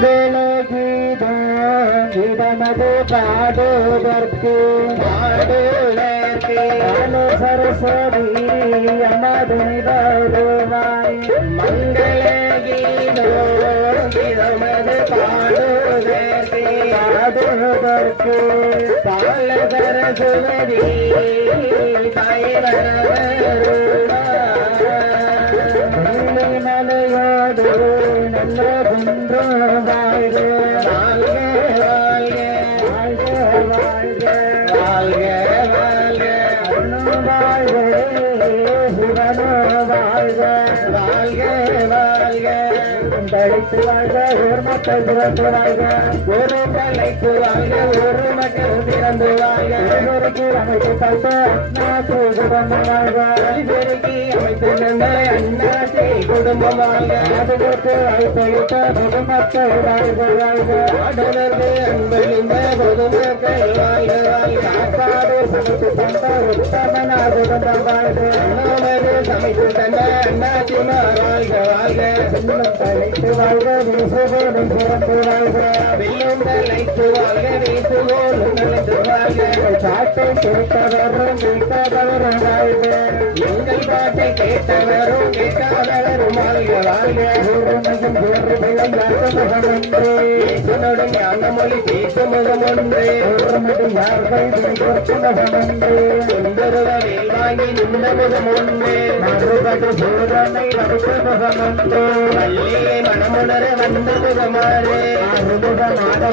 மங்கள கீதம் இதமது பாடுவதற்கு பாடுவதற்கு சரஸ்வதி அம்மா மங்கள கீதம் பாடுவதற்கு பாடுவதற்கு பால சரஸ்வதி தாய் மலையோடு நல்ல குன்று வாழ்க வாழ்க வாழ்க வாழ்க வாழ்க வாழ்க வாழ்க வாழ்க வாழ்க வாழ்க தழைத்து வாழ்க ஊர் மக்கள் பிறந்து வாழ்க ஒரு தலைப்பு வாழ்க ஒரு மக்கள் பிறந்து வாழ்க ஒருவருக்கு அமைத்து தந்த அண்ணா குடும்பம் வாழ்க பெருக்கி அமைத்து தந்த அண்ணா குடும்பம் வாழ்க அதுக்கு அழைத்தளித்த பொதுமக்கள் வாழ்க வாழ்க ஆடலர்ந்து அன்பளிந்த பொதுமக்கள் வாழ்க வாழ்க சாப்பாடு சமைத்து தந்த உத்தமனாக குடும்பம் வாழ்க அண்ணாமது சமைத்து தந்த அண்ணாச்சிமார் தலைத்து வாழ்க சிறப்பு வாழ்க தலைத்து வாழ்க நடந்து வாழ்க பாட்டை கேட்டவரும் வாழ்க எங்கள் பாட்டை கேட்டவரும் கேட்காதவரும் வாழ்க வாழ்க வேறு பேசும் முகமொன்று யார்கள் வாங்கி நின்ற முகமொன்று மறுபடி சூரனை வறுத்த முகமொன்று வள்ளியை மனமுணர வந்த முகமாறு. அறுமுகமான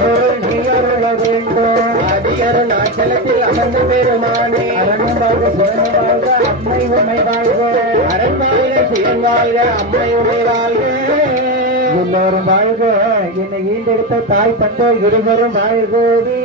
நீ அருள வேண்டும் அதிகர நாச்சலத்தில் அமர்ந்த பெருமானே. அம்மை உமை வாழ்க அம்மை உமை வாழ்க. எல்லோரும் வாழ்க. என்னை ஈண்டெடுத்த தாய் தந்தை இருவரும் வாழ்கோவி.